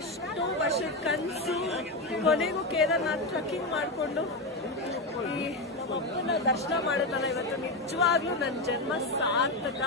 ಎಷ್ಟೋ ವರ್ಷದ ಕನಸು. ಕೊನೆಗೂ ಕೇದಾರ್ನಾಥ್ ಟ್ರಕ್ಕಿಂಗ್ ಮಾಡಿಕೊಂಡು ಈ ನಮ್ಮಪ್ಪನ ದರ್ಶನ ಮಾಡೋದಲ್ಲ ಇವತ್ತು. ನಿಜವಾಗ್ಲೂ ನನ್ನ ಜನ್ಮ ಸಾರ್ಥಕ.